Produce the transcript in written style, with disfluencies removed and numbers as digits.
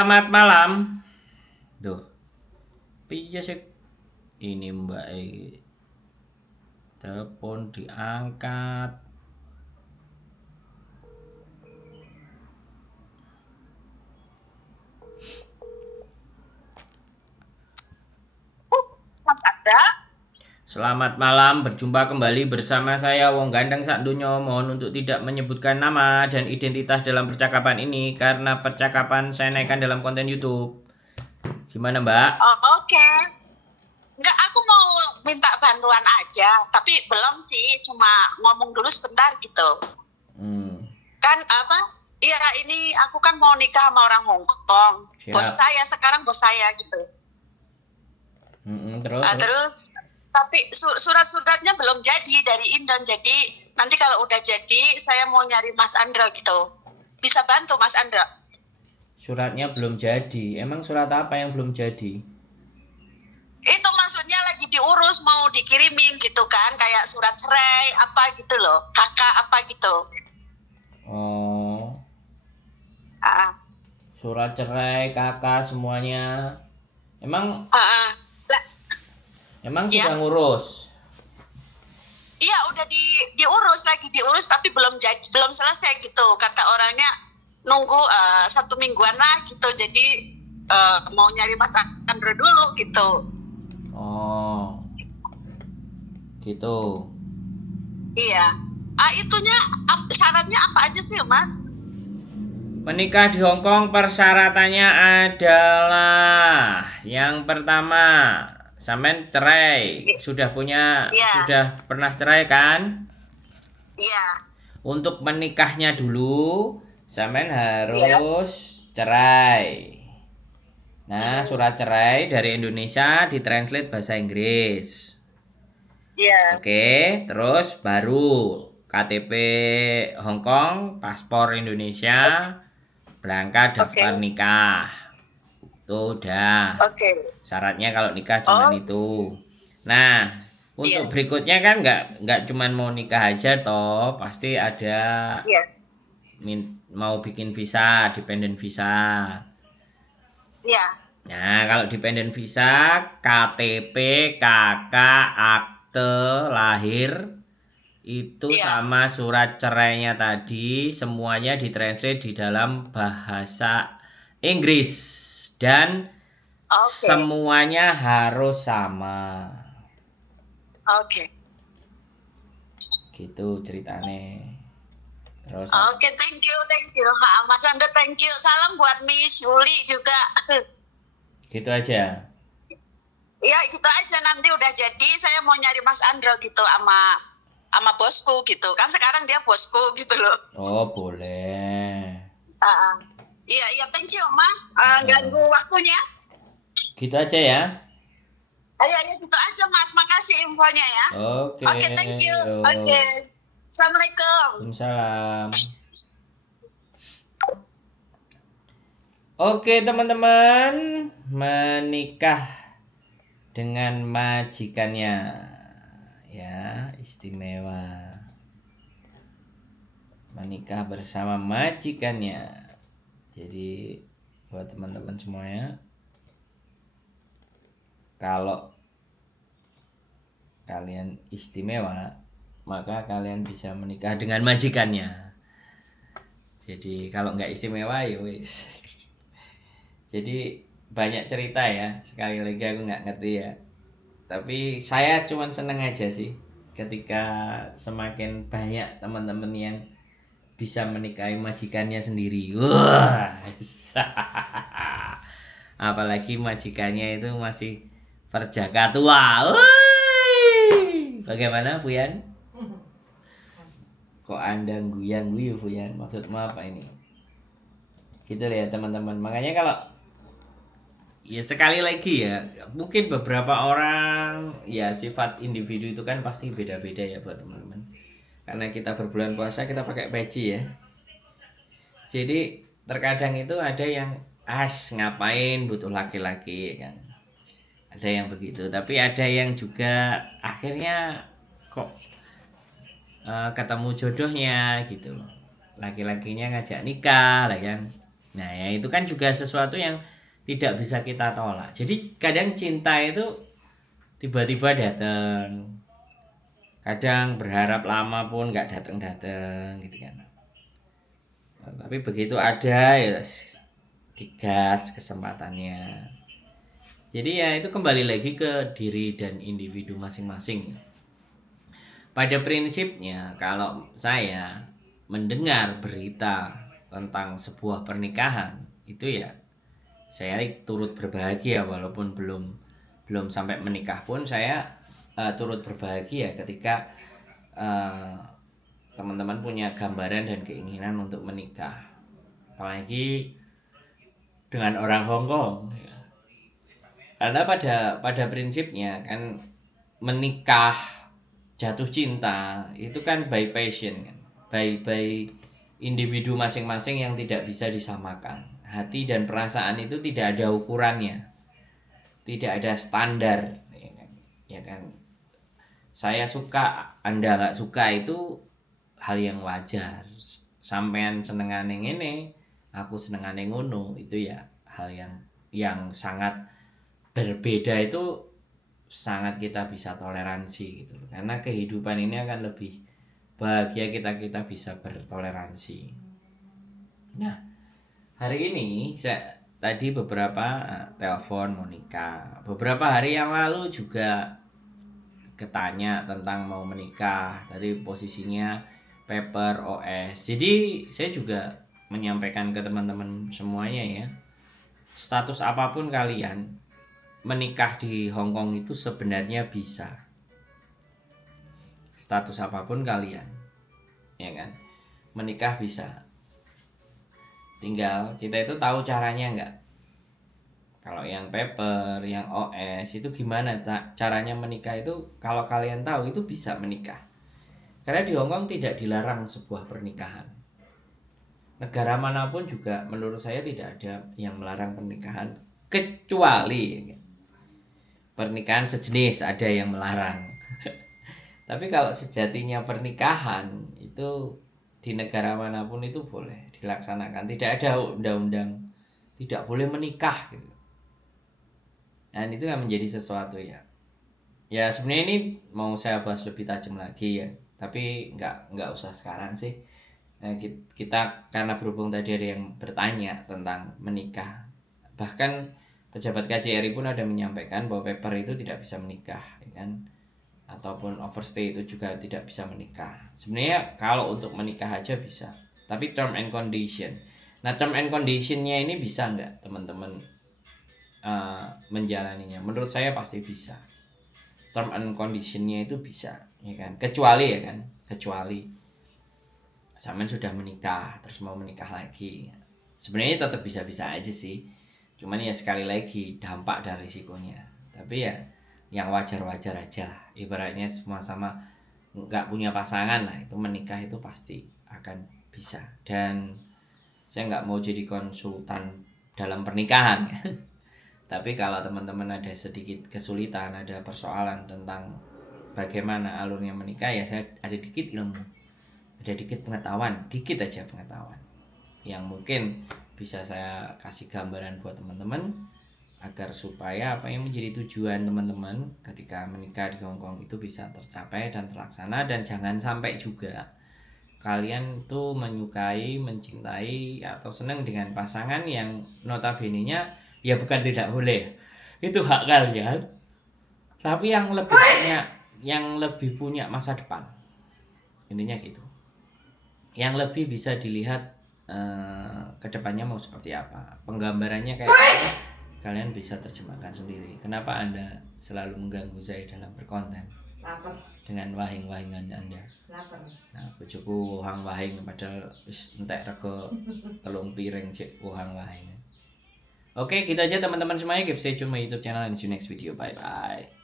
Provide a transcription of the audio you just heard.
Selamat malam. Duh, piye sih ini Mbak telepon diangkat. Mas Ada, Selamat malam, berjumpa kembali bersama saya Wong Gandeng Sakdunyo. Mohon untuk tidak menyebutkan nama dan identitas dalam percakapan ini karena percakapan saya naikkan dalam konten YouTube. Gimana Mbak? oh, oke. Enggak, aku mau minta bantuan aja, tapi belum sih, cuma ngomong dulu sebentar gitu. Hmm, Kan apa? Iya, ini aku kan mau nikah sama orang Hong Kong. Bos siap. saya sekarang bos saya gitu. Terus. Terus, tapi surat-suratnya belum jadi dari Indon. Jadi nanti kalau udah jadi, saya mau nyari Mas Andro gitu. Bisa bantu Mas Andro? Suratnya belum jadi. Emang surat apa yang belum jadi? Itu maksudnya lagi diurus, mau dikirimin gitu kan, kayak surat cerai apa gitu loh, kakak apa gitu. Oh, Ah, surat cerai, kakak semuanya. Emang Lah, emang ya, sudah ngurus? iya udah diurus, lagi diurus tapi belum jadi, belum selesai gitu, kata orangnya nunggu 1 mingguan lah gitu. Jadi mau nyari Mas Andro dulu gitu. Oh, gitu. Iya. Itunya syaratnya apa aja sih Mas? Menikah di Hong Kong persyaratannya adalah yang pertama, sampean cerai. Iya, Sudah pernah cerai kan? iya, Untuk menikahnya dulu, sampean iya. harus cerai. Nah, Mm-mm. surat cerai dari Indonesia ditranslate bahasa Inggris. Iya. Oke, terus baru KTP Hong Kong, paspor Indonesia, berangkat Oke, daftar nikah. Itu udah. oke. Syaratnya kalau nikah cuman Oh, itu. Nah, untuk iya, berikutnya kan nggak cuman mau nikah aja toh, pasti ada iya, mau bikin visa, dependent visa. iya, Nah, kalau dependent visa, KTP, KK, akte lahir, itu iya. sama surat cerainya tadi semuanya ditranslate di dalam bahasa Inggris dan Oke, semuanya harus sama. oke, Gitu ceritane. Terus oke. Thank you, thank you. Mas Andro, thank you. Salam buat Miss Yuli juga. gitu aja. Ya, gitu aja. Nanti udah jadi, saya mau nyari Mas Andro gitu sama bosku gitu. Kan sekarang dia bosku gitu loh. Oh, boleh. Ah, iya, iya. Thank you, Mas. Heeh. Ganggu waktunya. Gitu aja ya. Ayo, ya gitu aja, Mas. Makasih infonya ya. Oke, Oke, thank you. Oke. yuk. Assalamualaikum. Waalaikumsalam. Oke, teman-teman, menikah dengan majikannya. Ya, istimewa. Menikah bersama majikannya. Jadi, buat teman-teman semuanya, kalau kalian istimewa, maka kalian bisa menikah dengan majikannya. Jadi kalau nggak istimewa ya wis. Jadi banyak cerita ya. Sekali lagi aku nggak ngerti ya. Tapi saya cuma seneng aja sih ketika semakin banyak teman-teman yang bisa menikahi majikannya sendiri. Wah, apalagi majikannya itu masih perjaka tua. Woi, bagaimana Fuyan? Kok anda guyang guyu Fuyan? Maksudmu apa ini? Gitu ya teman-teman. Makanya kalau ya sekali lagi ya, mungkin beberapa orang ya sifat individu itu kan pasti beda-beda ya buat teman-teman. Karena kita berbulan puasa kita pakai peci ya. Jadi terkadang itu ada yang ngapain butuh laki-laki ya kan. Ada yang begitu, tapi ada yang juga akhirnya kok ketemu jodohnya gitu loh. Laki-lakinya ngajak nikah lah kan. Nah ya itu kan juga sesuatu yang tidak bisa kita tolak. Jadi kadang cinta itu tiba-tiba datang, kadang berharap lama pun nggak datang-datang gitu kan. Nah, tapi begitu ada ya digas kesempatannya. Jadi ya itu kembali lagi ke diri dan individu masing-masing. Pada prinsipnya kalau saya mendengar berita tentang sebuah pernikahan itu ya saya turut berbahagia walaupun belum sampai menikah pun saya turut berbahagia ketika eh, teman-teman punya gambaran dan keinginan untuk menikah, apalagi dengan orang Hong Kong ya. Karena pada prinsipnya kan menikah jatuh cinta itu kan by passion kan, by individu masing-masing yang tidak bisa disamakan. Hati dan perasaan itu tidak ada ukurannya, tidak ada standar ya kan, ya kan? Saya suka Anda nggak suka itu hal yang wajar. Sampean senengane ngene aku senengane ngono, itu ya hal yang sangat berbeda, itu sangat kita bisa toleransi gitu. Karena kehidupan ini akan lebih bahagia kita bisa bertoleransi. Nah, hari ini saya tadi beberapa telepon mau nikah. Beberapa hari yang lalu juga ketanya tentang mau menikah. Tadi posisinya paper OS. Jadi saya juga menyampaikan ke teman-teman semuanya ya. Status apapun kalian, menikah di Hong Kong itu sebenarnya bisa. Status apapun kalian, ya kan? Menikah bisa. Tinggal kita itu tahu caranya enggak. Kalau yang paper, yang OS itu gimana caranya menikah itu, kalau kalian tahu itu bisa menikah. Karena di Hong Kong tidak dilarang sebuah pernikahan. Negara manapun juga menurut saya tidak ada yang melarang pernikahan, kecuali pernikahan sejenis ada yang melarang. Tapi kalau sejatinya pernikahan itu di negara manapun itu boleh dilaksanakan. Tidak ada undang-undang tidak boleh menikah gitu. Dan itu kan menjadi sesuatu ya. Ya sebenarnya ini mau saya bahas lebih tajam lagi ya. Tapi nggak usah sekarang sih. Nah, kita karena berhubung tadi ada yang bertanya tentang menikah. Bahkan pejabat KJRI pun ada menyampaikan bahwa paper itu tidak bisa menikah, ya kan? Ataupun overstay itu juga tidak bisa menikah. Sebenarnya kalau untuk menikah aja bisa, tapi term and condition. Nah, term and conditionnya ini bisa nggak teman-teman menjalaninya? Menurut saya pasti bisa. Term and conditionnya itu bisa, ya kan? Kecuali ya kan, kecuali sampean sudah menikah terus mau menikah lagi. Sebenarnya tetap bisa-bisa aja sih. Cuman ya sekali lagi dampak dan risikonya. Tapi ya yang wajar-wajar aja lah. Ibaratnya semua sama nggak punya pasangan lah, itu menikah itu pasti akan bisa. Dan saya nggak mau jadi konsultan dalam pernikahan ya. Tapi kalau teman-teman ada sedikit kesulitan, ada persoalan tentang bagaimana alurnya menikah, ya saya ada dikit ilmu, ada dikit pengetahuan, dikit aja pengetahuan yang mungkin bisa saya kasih gambaran buat teman-teman agar supaya apa yang menjadi tujuan teman-teman ketika menikah di Hong Kong itu bisa tercapai dan terlaksana. Dan jangan sampai juga kalian tuh menyukai, mencintai atau senang dengan pasangan yang notabene-nya ya bukan tidak boleh, itu hak kalian, tapi yang lebih punya masa depan, intinya gitu, yang lebih bisa dilihat kedepannya mau seperti apa, penggambarannya kayak apa, kalian bisa terjemahkan sendiri. Kenapa Anda selalu mengganggu saya dalam berkonten? Lapar. Dengan wahing-wahingan Anda. Lapar. Nah, bojoku wahang-wahing padahal wis entek rego telung piring cek wahang-wahing. Oke, gitu aja teman-teman semuanya. Keep stay tune my YouTube channel and see you next video. Bye bye.